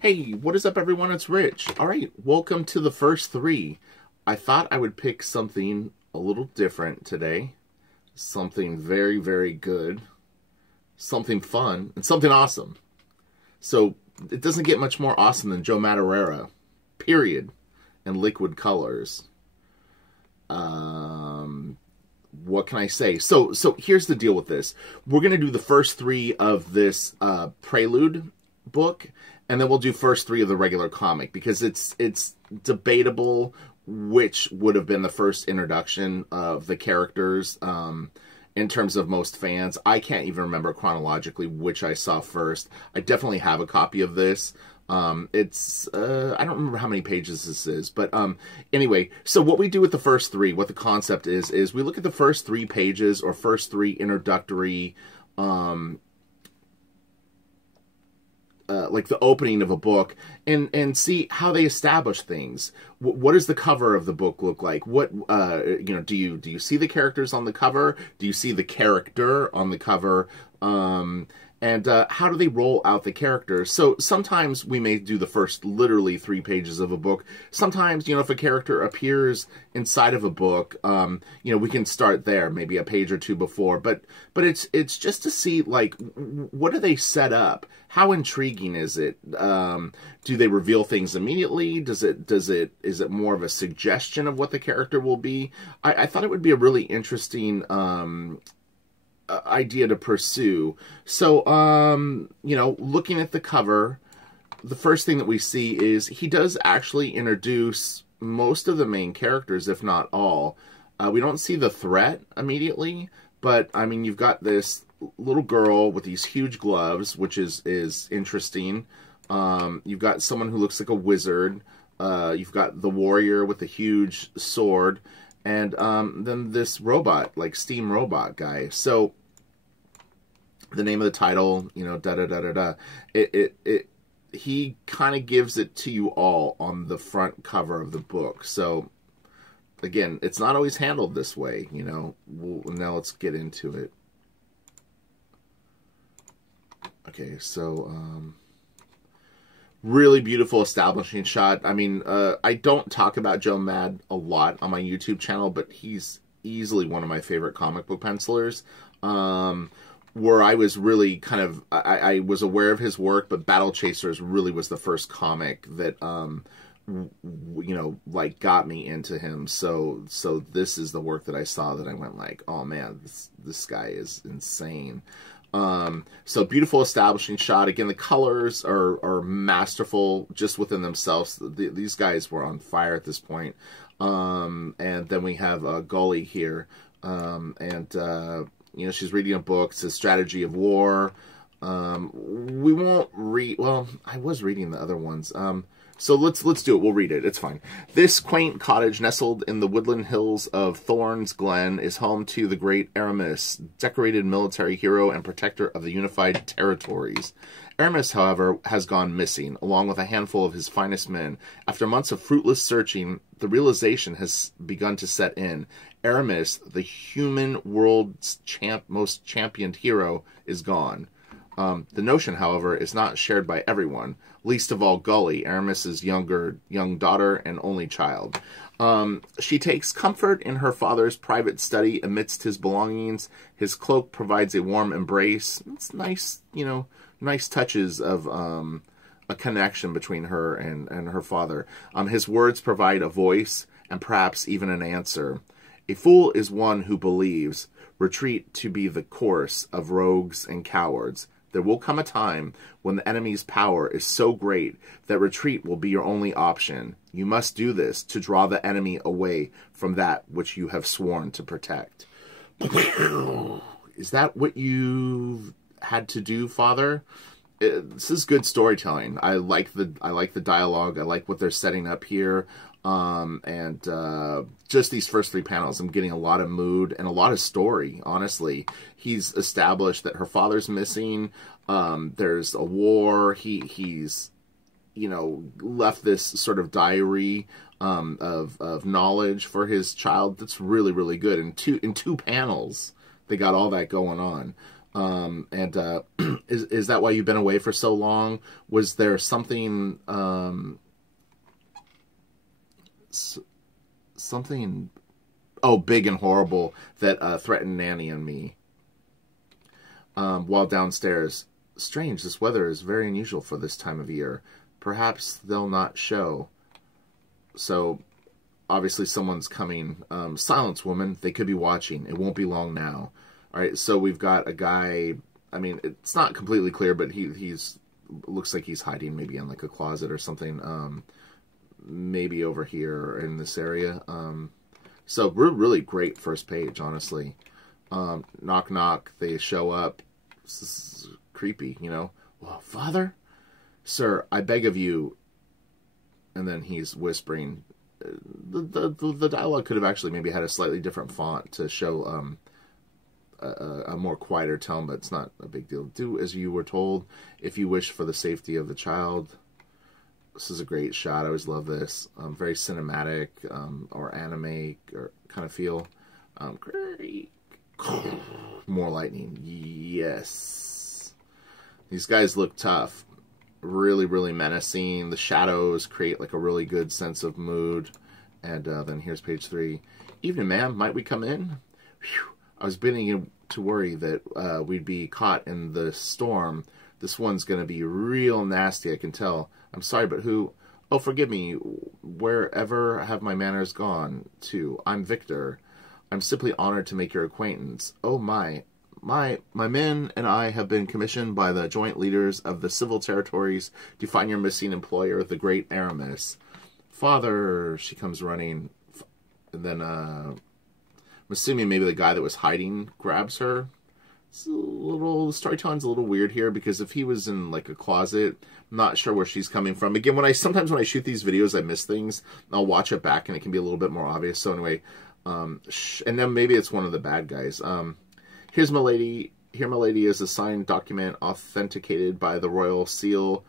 Hey, what is up, everyone? It's Rich. All right, welcome to the first three. I thought I would pick something a little different today. Something very, very good. Something fun. And something awesome. So, it doesn't get much more awesome than Joe Madureira. Period. And Liquid Colors. What can I say? So here's the deal with this. We're going to do the first three of this Prelude book, and then we'll do first three of the regular comic, because it's debatable which would have been the first introduction of the characters in terms of most fans. I can't even remember chronologically which I saw first. I definitely have a copy of this. It's I don't remember how many pages this is, but anyway, so what we do with the first three, what the concept is we look at the first 3 pages or first 3 introductory like the opening of a book, and see how they establish things. What does the cover of the book look like? What do you see the characters on the cover? Do you see the character on the cover? And how do they roll out the characters? So sometimes we may do the first literally 3 pages of a book. Sometimes, if a character appears inside of a book, we can start there, maybe a page or 2 before. But it's just to see, like, what do they set up? How intriguing is it? Do they reveal things immediately? Is it more of a suggestion of what the character will be? I thought it would be a really interesting idea to pursue. So, looking at the cover, the first thing that we see is he does actually introduce most of the main characters, if not all. We don't see the threat immediately, but, I mean, you've got this little girl with these huge gloves, which is interesting. You've got someone who looks like a wizard. You've got the warrior with a huge sword. And then this robot, like steam robot guy. So the name of the title, da-da-da-da-da. He kind of gives it to you all on the front cover of the book. So, again, it's not always handled this way, Now let's get into it. Okay, so really beautiful establishing shot. I mean, I don't talk about Joe Mad a lot on my YouTube channel, but he's easily one of my favorite comic book pencilers. Where I was really kind of, I was aware of his work, but Battle Chasers really was the first comic that, like got me into him. So this is the work that I saw that I went like, oh man, this guy is insane. So beautiful establishing shot. Again, the colors are masterful just within themselves. These guys were on fire at this point. And then we have Gully here. She's reading a book. It's a strategy of war. We won't read, well, I was reading the other ones. So let's do it. We'll read it. It's fine. This quaint cottage nestled in the woodland hills of Thorn's Glen is home to the great Aramis, decorated military hero and protector of the unified territories. Aramis, however, has gone missing, along with a handful of his finest men. After months of fruitless searching, the realization has begun to set in. Aramis, the human world's most championed hero, is gone. The notion, however, is not shared by everyone, least of all Gully, Aramis's young daughter and only child. She takes comfort in her father's private study amidst his belongings. His cloak provides a warm embrace. It's nice, nice touches of a connection between her and her father. His words provide a voice and perhaps even an answer. A fool is one who believes retreat to be the course of rogues and cowards. There will come a time when the enemy's power is so great that retreat will be your only option. You must do this to draw the enemy away from that which you have sworn to protect. Is that what you've had to do, Father? This is good storytelling. I like the dialogue. I like what they're setting up here. Just these first 3 panels, I'm getting a lot of mood and a lot of story, honestly. He's established that her father's missing. There's a war. He's, left this sort of diary, of knowledge for his child. That's really, really good. In two panels, they got all that going on. And is that why you've been away for so long? Was there something something big and horrible that threatened Nanny and me while downstairs? Strange, this weather is very unusual for this time of year. Perhaps they'll not show. So obviously someone's coming. Silence, woman. They could be watching. It won't be long now. All right, so we've got a guy. I mean, it's not completely clear, but he's looks like he's hiding maybe in like a closet or something. Maybe over here in this area. So really great first page, honestly. Knock, knock. They show up. This is creepy, you know. Well, Father? Sir, I beg of you. And then he's whispering. The dialogue could have actually maybe had a slightly different font to show a more quieter tone, but it's not a big deal. Do as you were told if you wish for the safety of the child. This is a great shot. I always love this. Very cinematic or anime or kind of feel. Great. More lightning. Yes. These guys look tough. Really, really menacing. The shadows create like a really good sense of mood. And then here's page 3. Evening, ma'am. Might we come in? Whew. I was beginning to worry that we'd be caught in the storm. This one's going to be real nasty, I can tell. I'm sorry, but who? Oh, forgive me. Wherever have my manners gone to? I'm Victor. I'm simply honored to make your acquaintance. Oh, my men and I have been commissioned by the joint leaders of the civil territories to find your missing employer, the great Aramis. Father, she comes running. And then, I'm assuming maybe the guy that was hiding grabs her. It's the storytelling's a little weird here, because if he was in like a closet, I'm not sure where she's coming from. Again, sometimes when I shoot these videos, I miss things. I'll watch it back and it can be a little bit more obvious. So anyway, and then maybe it's one of the bad guys. Here's Milady. Here, Milady is a signed document authenticated by the royal seal.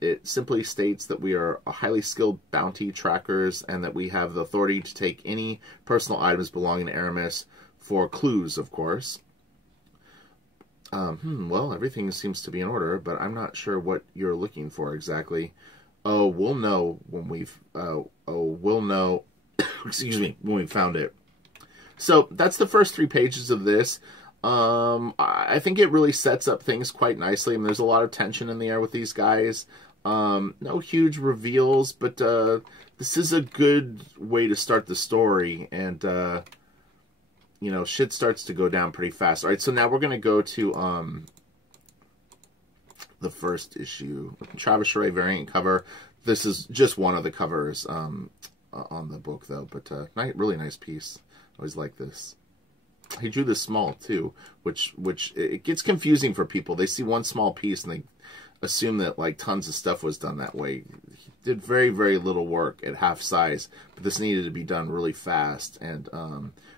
It simply states that we are highly skilled bounty trackers and that we have the authority to take any personal items belonging to Aramis for clues, of course. Well, everything seems to be in order, but I'm not sure what you're looking for exactly. Oh, we'll know when we'll know, excuse me, when we've found it. So that's the first 3 pages of this. I think it really sets up things quite nicely. I mean, there's a lot of tension in the air with these guys. No huge reveals, but this is a good way to start the story, and you know, shit starts to go down pretty fast. All right, so now we're going to go to the first issue. Travis Charest variant cover. This is just one of the covers on the book, though, but really nice piece. Always like this. He drew this small, too, which it gets confusing for people. They see one small piece, and they assume that, like, tons of stuff was done that way. He did very, very little work at half size, but this needed to be done really fast, and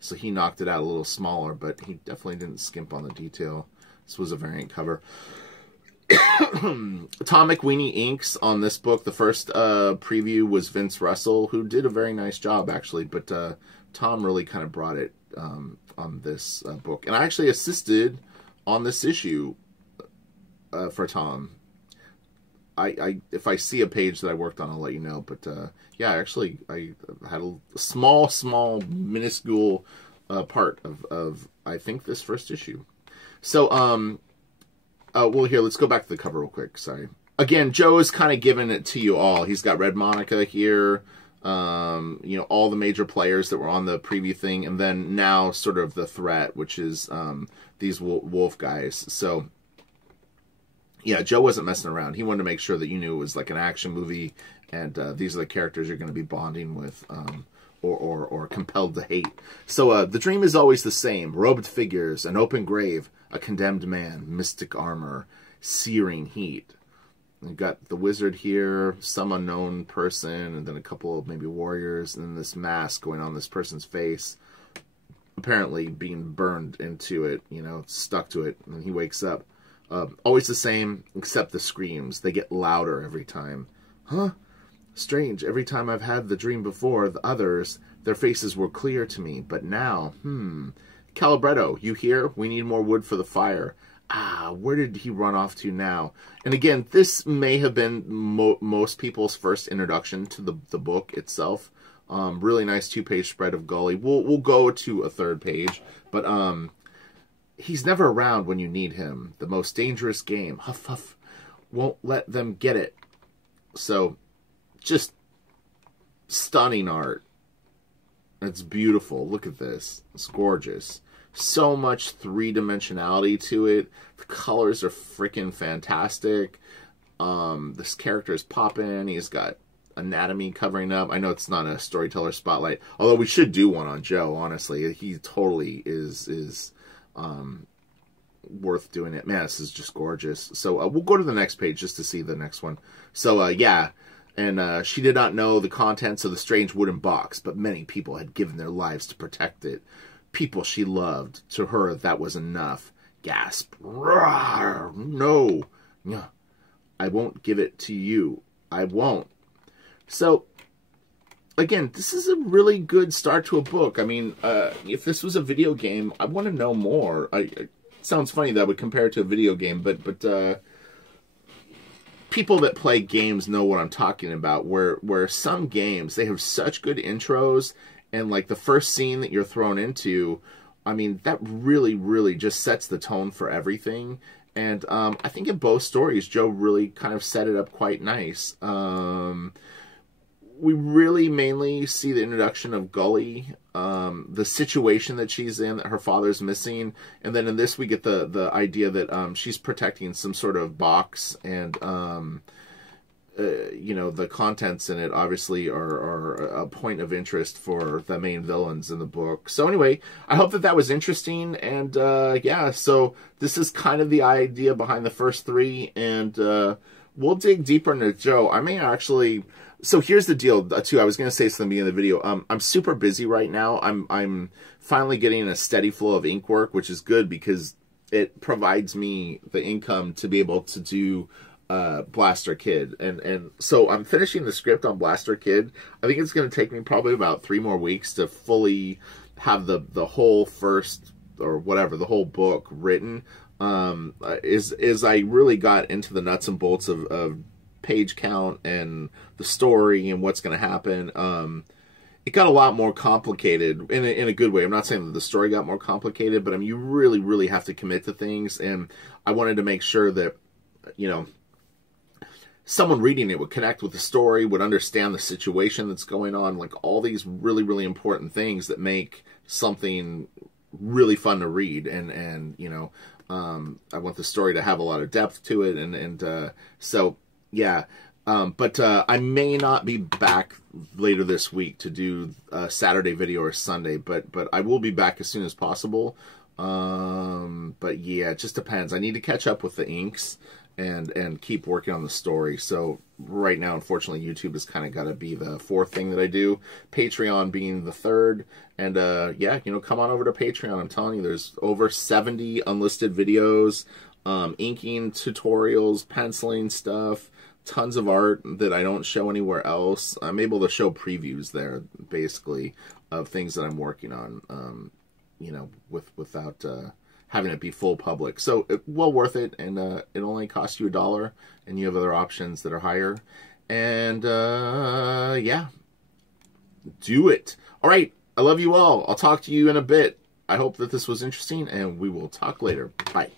so he knocked it out a little smaller, but he definitely didn't skimp on the detail. This was a variant cover. Tom McWeeny inks on this book. The first preview was Vince Russell, who did a very nice job, actually, but Tom really kind of brought it on this book. And I actually assisted on this issue for Tom. If I see a page that I worked on, I'll let you know. But yeah, actually, I had a small, minuscule part of I think this first issue. So, well, here, let's go back to the cover real quick. Sorry. Again, Joe is kind of giving it to you all. He's got Red Monica here. You know, all the major players that were on the preview thing, and then now sort of the threat, which is these wolf guys. So yeah, Joe wasn't messing around. He wanted to make sure that you knew it was like an action movie, and these are the characters you're going to be bonding with, or compelled to hate. So the dream is always the same: robed figures, an open grave, a condemned man, mystic armor, searing heat. We've got the wizard here, some unknown person, and then a couple of maybe warriors, and then this mask going on this person's face, apparently being burned into it, you know, stuck to it, and he wakes up. Always the same, except the screams. They get louder every time. Huh? Strange. Every time I've had the dream before, the others, their faces were clear to me, but now, Calibretto, you here? We need more wood for the fire. Ah, where did he run off to now? And again, this may have been most people's first introduction to the book itself. Really nice 2-page spread of Gully. We'll go to a 3rd page, but he's never around when you need him. The most dangerous game. Huff huff. Won't let them get it. So, just stunning art. It's beautiful. Look at this. It's gorgeous. So much 3-dimensionality to it. The colors are freaking fantastic. This character is popping. He's got anatomy covering up. I know it's not a storyteller spotlight, although we should do one on Joe, honestly. He totally is worth doing it. Man, this is just gorgeous. So we'll go to the next page just to see the next one. So yeah, and she did not know the contents of the strange wooden box, but many people had given their lives to protect it. People she loved. To her, that was enough. Gasp. Rawr, no. I won't give it to you. I won't. So, again, this is a really good start to a book. I mean, if this was a video game, I want to know more. It sounds funny that I would compare it to a video game, but people that play games know what I'm talking about, where some games, they have such good intros, and like the first scene that you're thrown into, I mean, that really, really just sets the tone for everything. And I think in both stories, Joe really kind of set it up quite nice. We really mainly see the introduction of Gully, the situation that she's in, that her father's missing, and then in this we get the idea that she's protecting some sort of box, and you know, the contents in it obviously are a point of interest for the main villains in the book. So anyway, I hope that was interesting, and yeah, so this is kind of the idea behind the first 3, and we'll dig deeper into Joe. I may actually... So here's the deal, too. I was going to say this in the beginning of the video. I'm super busy right now. I'm finally getting a steady flow of ink work, which is good because it provides me the income to be able to do Blaster Kid. And so I'm finishing the script on Blaster Kid. I think it's going to take me probably about 3 more weeks to fully have the whole first, or whatever, the whole book written. Is I really got into the nuts and bolts of page count and the story and what's going to happen. It got a lot more complicated in a good way. I'm not saying that the story got more complicated, but I mean, you really, really have to commit to things. And I wanted to make sure that, you know, someone reading it would connect with the story, would understand the situation that's going on, like all these really, really important things that make something really fun to read. And you know, I want the story to have a lot of depth to it. And so, yeah. But I may not be back later this week to do a Saturday video or Sunday, but I will be back as soon as possible. But yeah, it just depends. I need to catch up with the inks and keep working on the story. So right now, unfortunately, YouTube has kind of got to be the 4th thing that I do. Patreon being the 3rd. And yeah, you know, come on over to Patreon. I'm telling you, there's over 70 unlisted videos, inking tutorials, penciling stuff, tons of art that I don't show anywhere else. I'm able to show previews there, basically, of things that I'm working on, you know, without having it be full public. So, well worth it, and it only costs you $1, and you have other options that are higher. And, yeah, do it. All right, I love you all. I'll talk to you in a bit. I hope that this was interesting, and we will talk later. Bye.